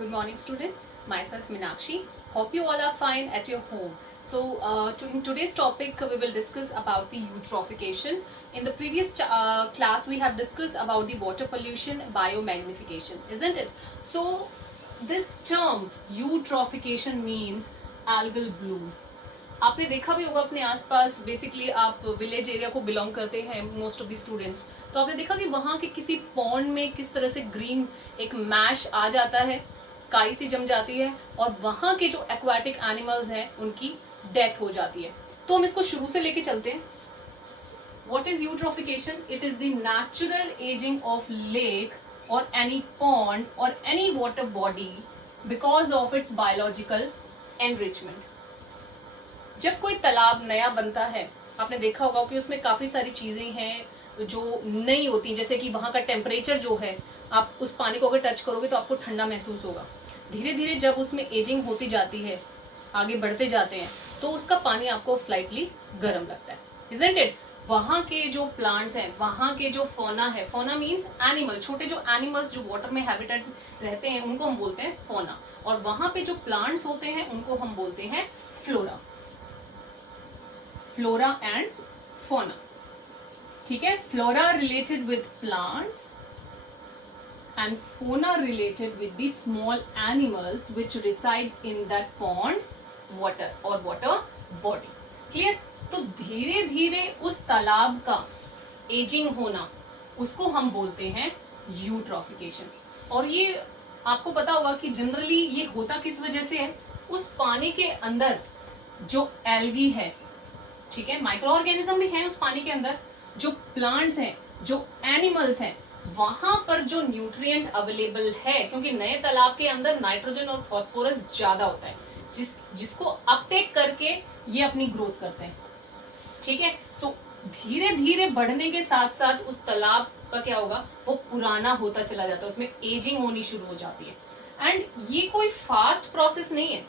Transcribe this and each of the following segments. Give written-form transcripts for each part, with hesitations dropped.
Good morning, students. Myself Meenakshi. Hope you all are fine at your home. So, in today's topic, we will discuss about the eutrophication. In the previous class, we have discussed about the water pollution, biomagnification, isn't it? So, this term eutrophication means algal bloom. आपने देखा भी होगा अपने आसपास, basically आप village area को belong करते हैं मोस्ट ऑफ द स्टूडेंट्स, तो आपने देखा कि वहाँ के किसी पॉन्ड में किस तरह से ग्रीन एक मैश आ जाता है, काई सी जम जाती है और वहाँ के जो एक्वाटिक एनिमल्स हैं उनकी डेथ हो जाती है. तो हम इसको शुरू से लेके चलते हैं. What is eutrophication? It is the natural aging of lake or any pond or any water body because of its biological enrichment. जब कोई तालाब नया बनता है, आपने देखा होगा कि उसमें काफ़ी सारी चीज़ें हैं जो नई होती हैं, जैसे कि वहाँ का टेम्परेचर जो है, आप उस पानी को अगर टच करोगे तो आपको ठंडा महसूस होगा. धीरे धीरे जब उसमें एजिंग होती जाती है, आगे बढ़ते जाते हैं, तो उसका पानी आपको स्लाइटली गर्म लगता है, इजंट इट? वहाँ के जो प्लांट्स हैं, वहाँ के जो फौना है, फौना मीन्स एनिमल, छोटे जो एनिमल्स जो वाटर में हैबिटेट रहते हैं उनको हम बोलते हैं फौना, और वहाँ पे जो प्लांट्स होते हैं उनको हम बोलते हैं फ्लोरा. फ्लोरा एंड फौना, ठीक है? Flora related with plants and fauna related with the small animals which resides in that pond, water or water body. Clear? तो धीरे धीरे उस तालाब का एजिंग होना, उसको हम बोलते हैं यूट्रॉफिकेशन. और ये आपको पता होगा कि जनरली ये होता किस वजह से है. उस पानी के अंदर जो एल्गी है, ठीक है, माइक्रो ऑर्गेनिज्म भी हैं उस पानी के अंदर, जो प्लांट्स हैं, जो एनिमल्स हैं, वहां पर जो न्यूट्रिएंट अवेलेबल है, क्योंकि नए तालाब के अंदर नाइट्रोजन और फास्फोरस ज्यादा होता है, जिसको अपटेक करके ये अपनी ग्रोथ करते हैं, ठीक है. सो धीरे धीरे बढ़ने के साथ साथ उस तालाब का क्या होगा, वो पुराना होता चला जाता है, उसमें एजिंग होनी शुरू हो जाती है. एंड ये कोई फास्ट प्रोसेस नहीं है,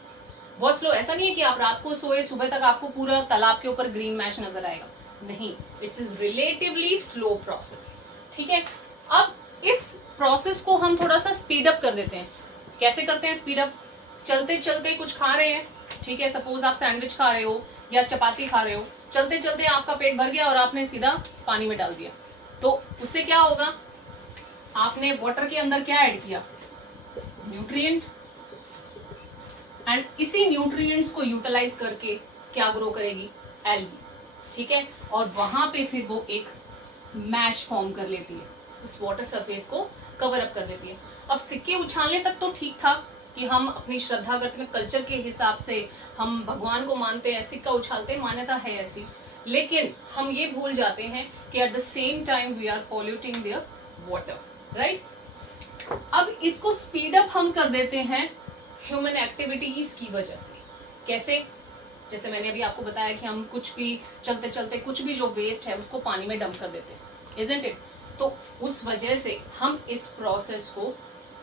बहुत स्लो. ऐसा नहीं है कि आप रात को सोए, सुबह तक आपको पूरा तालाब के ऊपर ग्रीन मैश नजर आएगा, नहीं. It's is relatively slow process, ठीक है. अब इस प्रोसेस को हम थोड़ा सा स्पीड अप कर देते हैं. कैसे करते हैं स्पीड अप? चलते चलते कुछ खा रहे हैं, ठीक है, सपोज आप सैंडविच खा रहे हो या चपाती खा रहे हो, चलते चलते आपका पेट भर गया और आपने सीधा पानी में डाल दिया, तो उससे क्या होगा, आपने वाटर के अंदर क्या ऐड किया, न्यूट्रिएंट. एंड इसी न्यूट्रिएंट्स को यूटिलाइज करके क्या ग्रो करेगी, एल्गी, ठीक है. और वहां पे फिर वो एक मैश फॉर्म कर लेती है, उस वाटर सरफेस को कवर अप कर देती है. अब सिक्के उछालने तक तो ठीक था कि हम अपनी श्रद्धा करते हैं, कल्चर के हिसाब से हम भगवान को मानते हैं, सिक्का उछालते हैं, मान्यता है ऐसी. लेकिन हम ये भूल जाते हैं कि at the same time we are polluting their water, right. अब इसको स्पीड अप हम कर देते हैं ह्यूमन एक्टिविटीज की वजह से. कैसे? जैसे मैंने अभी आपको बताया कि हम कुछ भी चलते चलते कुछ भी जो वेस्ट है उसको पानी में डंप कर देते हैं, इजंट इट? तो उस वजह से हम इस प्रोसेस को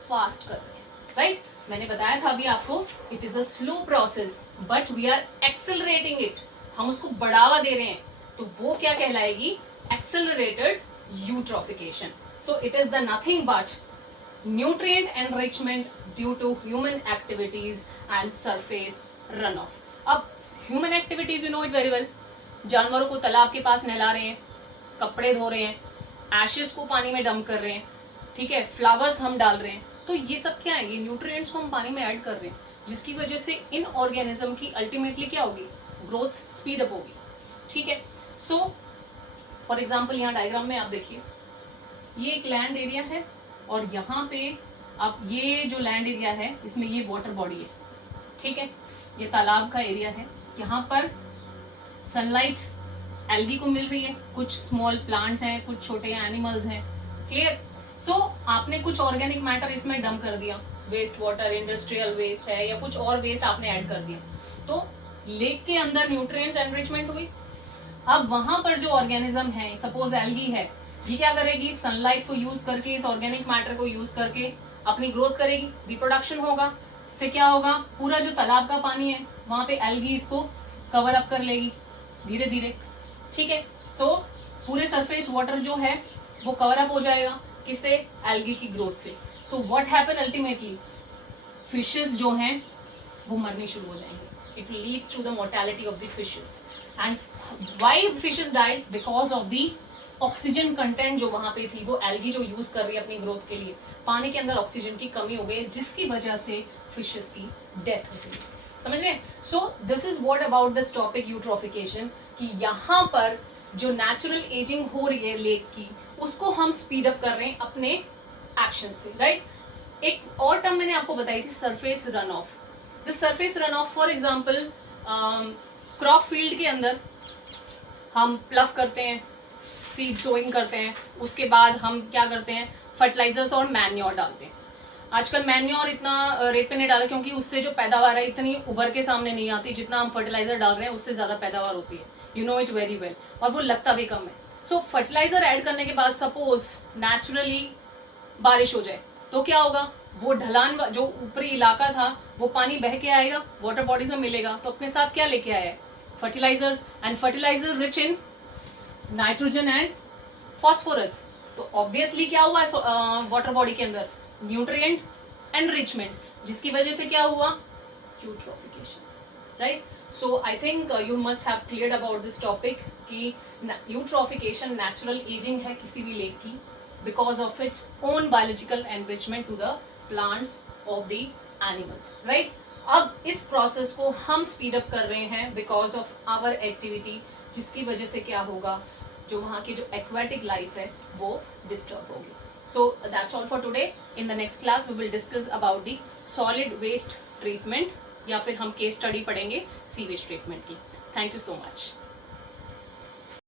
फास्ट कर रहे हैं, राइट. मैंने बताया था अभी आपको, it is a slow process but we are accelerating it. हम उसको बढ़ावा दे रहे हैं, तो वो क्या कहलाएगी, accelerated eutrophication. So it is the nothing but nutrient enrichment due to human activities and surface run off. अब human activities you know it very well. जानवरों को तालाब के पास नहला रहे हैं, कपड़े धो रहे हैं, एशेस को पानी में डंप कर रहे हैं, ठीक है, फ्लावर्स हम डाल रहे हैं, तो ये सब क्या है, ये न्यूट्रिएंट्स को हम पानी में ऐड कर रहे हैं, जिसकी वजह से इन ऑर्गेनिज्म की अल्टीमेटली क्या होगी, ग्रोथ स्पीड अप होगी, ठीक है. सो फॉर एग्जांपल यहाँ डायग्राम में आप देखिए, ये एक लैंड एरिया है और यहाँ पे आप ये जो लैंड एरिया है इसमें ये वाटर बॉडी है, ठीक है, ये तालाब का एरिया है. यहाँ पर सनलाइट एल्गी को मिल रही है, कुछ स्मॉल प्लांट्स हैं, कुछ छोटे एनिमल्स हैं, क्लियर. सो आपने कुछ ऑर्गेनिक मैटर इसमें डंप कर दिया, वेस्ट वाटर, इंडस्ट्रियल वेस्ट है या कुछ और वेस्ट आपने ऐड कर दिया, तो लेक के अंदर न्यूट्रिएंट्स एनरिचमेंट हुई. अब वहां पर जो ऑर्गेनिज्म है, सपोज एल्गी है, ये क्या करेगी, सनलाइट को यूज करके, इस ऑर्गेनिक मैटर को यूज करके अपनी ग्रोथ करेगी, रिप्रोडक्शन होगा. से क्या होगा, पूरा जो तालाब का पानी है वहां पे एल्गी इसको कवर अप कर लेगी धीरे धीरे, ठीक है. सो पूरे सरफेस वाटर जो है वो कवर अप हो जाएगा, किससे, एल्गी की ग्रोथ से. So what happen ultimately, fishes जो हैं वो मरनी शुरू हो जाएंगे. It leads to the mortality of the fishes. And why fishes died? Because of the oxygen content जो वहां पे थी, वो एल्गी जो यूज कर रही है अपनी ग्रोथ के लिए, पानी के अंदर ऑक्सीजन की कमी हो गई, जिसकी वजह से फिशेस की डेथ हो गई. समझ रहे हैं? So this is what about this topic eutrophication, कि यहाँ पर जो नेचुरल एजिंग हो रही है लेक की, उसको हम स्पीड अप कर रहे हैं अपने एक्शन से, राइट? एक और टर्म मैंने आपको बताई थी, surface run of. This surface run of, for example crop field के अंदर हम प्लफ करते हैं, सीड सोइंग करते हैं, उसके बाद हम क्या करते हैं, फर्टिलाइजर्स और मैन्योर डालते हैं. आजकल मैन्योर इतना रेट पे नहीं डाला क्योंकि उससे जो पैदावार है इतनी उभर के सामने नहीं आती, जितना हम फर्टिलाइजर डाल रहे हैं उससे ज्यादा पैदावार होती है. You know it very well. और वो लगता भी कम है. सो फर्टिलाइजर ऐड करने के बाद सपोज नेचुरली बारिश हो जाए तो क्या होगा, वो ढलान जो ऊपरी इलाका था वो पानी बह के आएगा, वाटर बॉडीज में मिलेगा, तो अपने साथ क्या लेके आया है, fertilisers. And fertiliser rich in nitrogen and phosphorus. तो ऑब्वियसली क्या हुआ वाटर बॉडी के अंदर, न्यूट्रिएंट एनरिचमेंट, जिसकी वजह से क्या हुआ, eutrophication, right? So I think you must have cleared about this topic कि यूट्रोफिकेशन नेचुरल एजिंग है किसी भी लेक की, because of its own biological enrichment to the plants of the animals, right? अब इस प्रोसेस को हम स्पीड अप कर रहे हैं बिकॉज ऑफ आवर एक्टिविटी, जिसकी वजह से क्या होगा, जो वहाँ की जो एक्वेटिक लाइफ है वो डिस्टर्ब होगी. So that's all for today. In the next class we will discuss about the solid waste treatment, या फिर हम केस स्टडी पढ़ेंगे सीवेज ट्रीटमेंट की. Thank you so much.